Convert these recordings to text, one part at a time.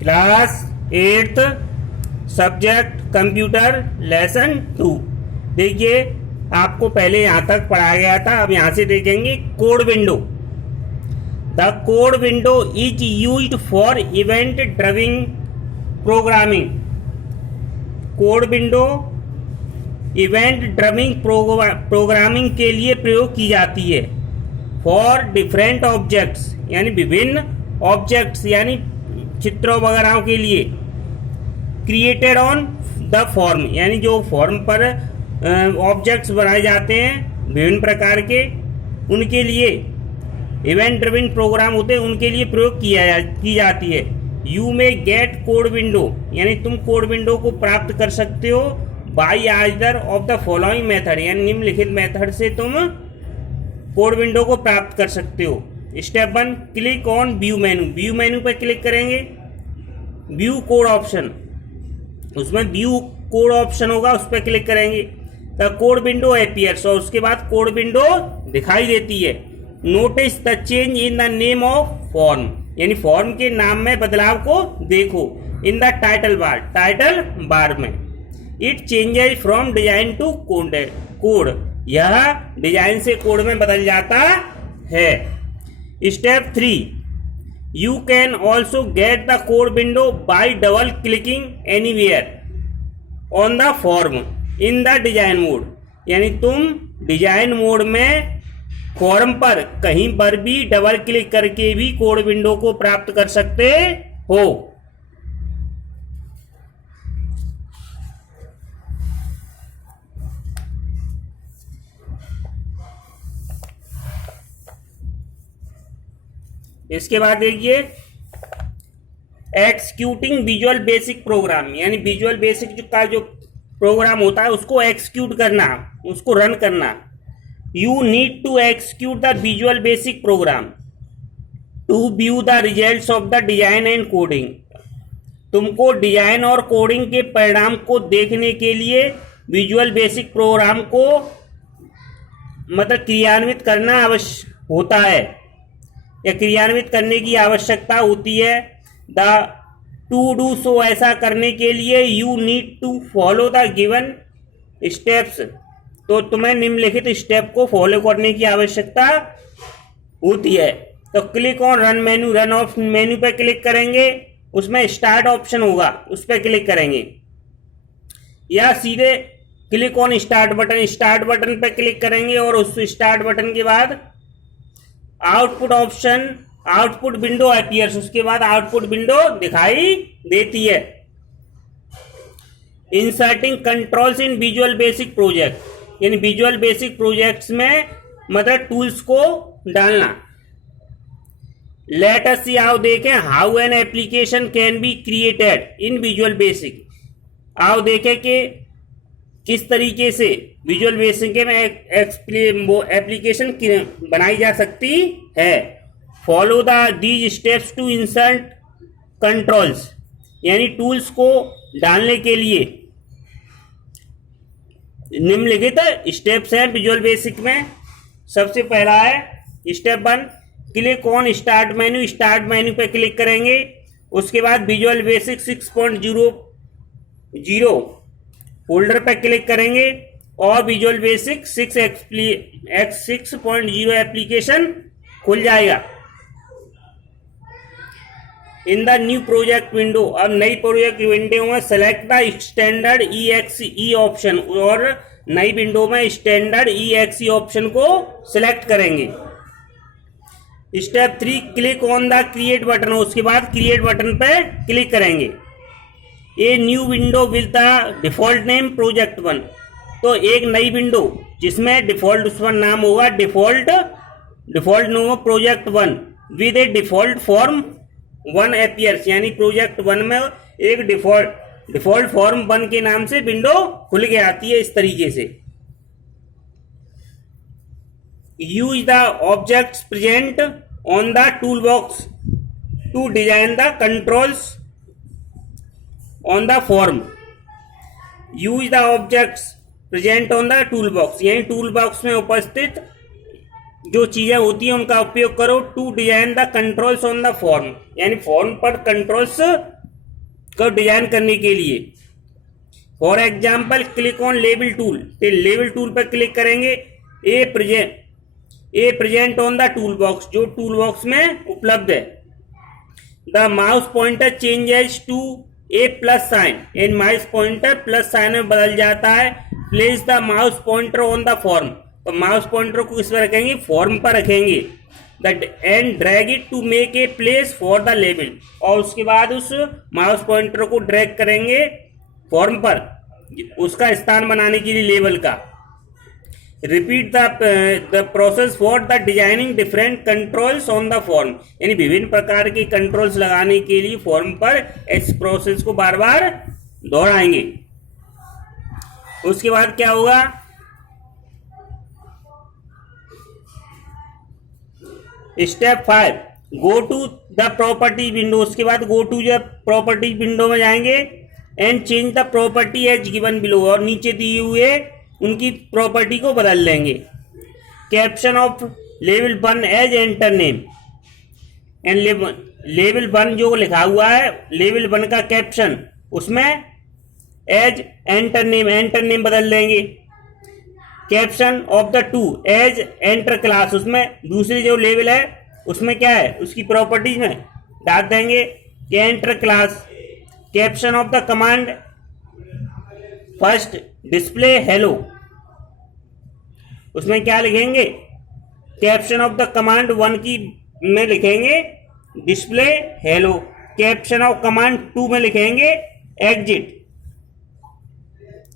Class 8th subject computer lesson 2। देखिए आपको पहले यहाँ तक पढ़ाया गया था, अब यहाँ से देखेंगे code window. The code window is used for event driving programming. Code window event driving programming के लिए प्रयोग की जाती है। फॉर डिफरेंट ऑब्जेक्ट्स यानी विभिन्न ऑब्जेक्ट्स यानी चित्रों वगैरह के लिए। क्रिएटेड ऑन द फॉर्म यानी जो फॉर्म पर ऑब्जेक्ट्स बनाए जाते हैं विभिन्न प्रकार के, उनके लिए इवेंट ड्रिवन प्रोग्राम होते हैं, उनके लिए प्रयोग की जाती है। यू में गेट कोड विंडो यानी तुम कोड विंडो को प्राप्त कर सकते हो by either of the following method यानी निम्नलिखित मेथड से तुम कोड विंडो को प्राप्त कर सकते हो। Step 1, click on view menu. View मेनू पर क्लिक करेंगे, व्यू कोड ऑप्शन, उसमें व्यू कोड ऑप्शन होगा, उस पर क्लिक करेंगे। द कोड विंडो अपीयर्स और उसके बाद कोड विंडो दिखाई देती है। Notice the change in the name of form यानी फॉर्म के नाम में बदलाव को देखो। इन द टाइटल बार में it changes from design to code, यह डिजाइन से कोड में बदल जाता है। Step 3, you can also get the code window by double clicking anywhere on the form in the design mode यानी तुम design mode में फॉर्म पर कहीं पर भी डबल क्लिक करके भी कोड विंडो को प्राप्त कर सकते हो। इसके बाद देखिए एक्सिक्यूटिंग विजुअल बेसिक प्रोग्राम यानी विजुअल बेसिक का जो प्रोग्राम होता है उसको एक्सिक्यूट करना, उसको रन करना। You need to execute the visual basic program to view the results of the design and coding. तुमको डिजाइन और कोडिंग के परिणाम को देखने के लिए विजुअल बेसिक प्रोग्राम को मतलब क्रियान्वित करना आवश्यक होता है या क्रियान्वित करने की आवश्यकता होती है। द टू डू सो ऐसा करने के लिए you need to follow the given steps, तो तुम्हें निम्नलिखित स्टेप को फॉलो करने की आवश्यकता होती है। तो click on run menu, run of मेनू पे क्लिक करेंगे, उसमें स्टार्ट ऑप्शन होगा, उस पर क्लिक करेंगे या सीधे click on start button, start button पे क्लिक करेंगे और उस स्टार्ट बटन के बाद output option, output window appears, उसके बाद आउटपुट विंडो दिखाई देती है। इंसर्टिंग कंट्रोल्स इन विजुअल बेसिक प्रोजेक्ट यानी विजुअल बेसिक प्रोजेक्ट्स में मतलब टूल्स को डालना। लेट अस सी, आओ देखें how an application can be created in visual basic. आओ देखें कि किस तरीके से विजुअल बेसिक में एप्लीकेशन बनाई जा सकती है। Follow the these steps to insert controls यानी टूल्स को डालने के लिए निम्नलिखित स्टेप्स हैं विजुअल बेसिक में। सबसे पहला है step 1, click on start menu. Start menu पे क्लिक करेंगे, उसके बाद विजुअल बेसिक 6.0 फोल्डर पे क्लिक करेंगे और विजुअल बेसिक 6.0 एप्लीकेशन खुल जाएगा। In the new project window, अब नई प्रोजेक्ट विंडो में select the standard EXE option और नई विंडो में स्टैंडर्ड EXE ऑप्शन को सिलेक्ट करेंगे। Step 3, click on the create button, उसके बाद क्रिएट बटन पे क्लिक करेंगे। A new window with the default name project 1, तो एक नई विंडो जिसमें डिफॉल्ट उसका नाम होगा default name project 1 with A default form 1 appears यानी प्रोजेक्ट 1 में एक डिफॉल्ट फॉर्म 1 के नाम से विंडो खुल के आती है। इस तरीके से use the objects present on the tool box to design the controls on the form. Use the objects present on the tool box यानी टूल बॉक्स में उपस्थित जो चीजें होती हैं उनका उपयोग करो to design the controls on the form यानी फॉर्म पर कंट्रोल्स को डिजाइन करने के लिए। For example click on label tool, label tool पर क्लिक करेंगे। A present on the tool box, जो टूल बॉक्स में उपलब्ध है। The mouse pointer changes to a plus sign, इन माउस पॉइंटर प्लस साइन में बदल जाता है। Place the mouse pointer on the form, तो माउस पॉइंटर को किस पर रखेंगे, फॉर्म पर रखेंगे। And drag it to make a place for the label, और उसके बाद उस माउस पॉइंटर को ड्रैग करेंगे फॉर्म पर, उसका स्थान बनाने के लिए लेबल का। Repeat the process for the designing different controls on the form, यानी विभिन्न प्रकार के कंट्रोल्स लगाने के लिए फॉर्म पर इस प्रोसेस को बार बार दोहराएंगे। उसके बाद क्या होगा, step 5, go to the property window. उसके बाद go to the property window में जाएंगे and change the property as given below, और नीचे दिए हुए उनकी प्रॉपर्टी को बदल लेंगे। कैप्शन ऑफ लेवल 1 एज एंटर नेम, एंड लेवल 1 जो लिखा हुआ है लेवल 1 का कैप्शन उसमें एज एंटर नेम बदल देंगे। Caption of the 2 as enter class, उसमें दूसरी जो लेवल है उसमें क्या है उसकी प्रॉपर्टीज में डाल देंगे कि enter class. Caption of the command first display hello, उसमें क्या लिखेंगे, कैप्शन ऑफ द कमांड 1 की में लिखेंगे display hello. Caption of command 2 में लिखेंगे एग्जिट,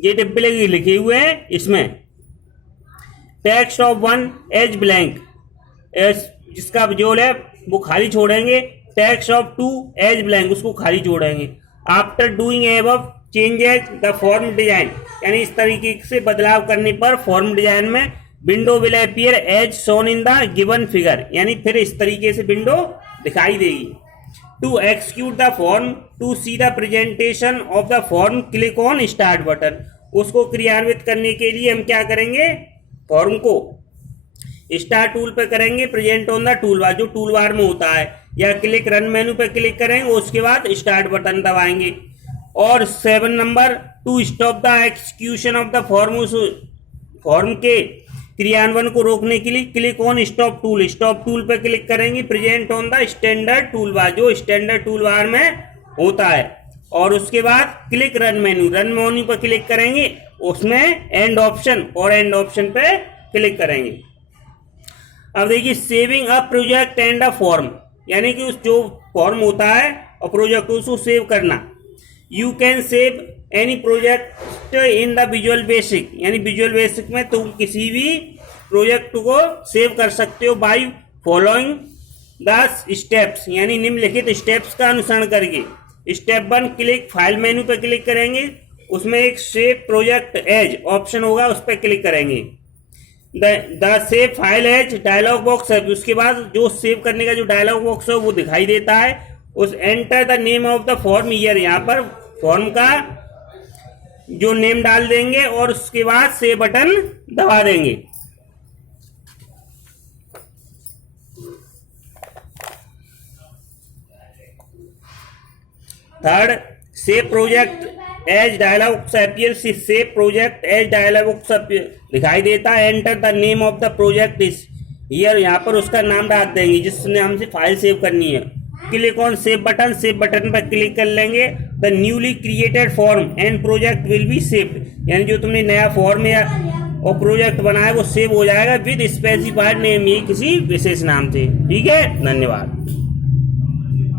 ये डिब्बे लिखे हुए हैं इसमें। टेक्स्ट ऑफ 1 एज ब्लैंक, जिसका जो है वो खाली छोड़ेंगे। टेक्स्ट ऑफ 2 एज ब्लैंक, उसको खाली छोड़ेंगे। After doing above changes the form design, यानी इस तरीके से बदलाव करने पर फॉर्म डिजाइन में window will appear as shown in the given figure, यानी फिर इस तरीके से विंडो दिखाई देगी। To execute the form, to see the presentation of the form click on start button, उसको क्रियान्वित करने के लिए हम क्या करेंगे, फॉर्म को स्टार टूल पे करेंगे, present on the tool bar जो टूल बार में होता है, या क्लिक रन मेनू पे क्लिक करेंगे, उसके बाद स्टार्ट बटन दबाएंगे। और 7 number, to stop the execution of the form, उस फॉर्म के क्रियान्वयन को रोकने के लिए क्लिक ऑन स्टॉप टूल पे क्लिक करेंगे, present on the standard tool bar जो स्टैंडर्ड टूल बार में होता है। और उसके बाद क्लिक रन मेनू पर क्लिक करेंगे, उसमें एंड ऑप्शन और एंड ऑप्शन पे क्लिक करेंगे। अब देखिए saving a project and a form, यानी कि उस जो फॉर्म होता है और प्रोजेक्ट उसको सेव करना। You can save any project in the visual basic, यानी विजुअल बेसिक में तुम किसी भी प्रोजेक्ट को सेव कर सकते हो बाय फॉलोइंग द स्टेप्स, यानी निम्नलिखित स्टेप्स का अनुसरण करके। स्टेप 1, क्लिक फाइल मेनू पर क्लिक करेंगे, उसमें एक सेव प्रोजेक्ट एज ऑप्शन होगा, उस पर क्लिक करेंगे। The save file as dialog box है, उसके बाद जो सेव करने का जो डायलॉग बॉक्स है वो दिखाई देता है। उस enter the name of the form year, यहाँ पर फॉर्म का जो नेम डाल देंगे और उसके बाद सेव बटन दबा देंगे। Third, save project as dialog box appear, save project as dialog box दिखाई देता है। Enter the name of the project is here, यहाँ पर उसका नाम डाल देंगे जिसने हमसे फाइल सेव करनी है। क्लिक ऑन सेव बटन पर क्लिक कर लेंगे। The newly created form and project will be saved, यानी जो तुमने नया फॉर्म या और प्रोजेक्ट बनाया वो सेव हो जाएगा विद स्पेसिफाइड नेम, ये किसी विशेष नाम से। ठीक है, धन्यवाद।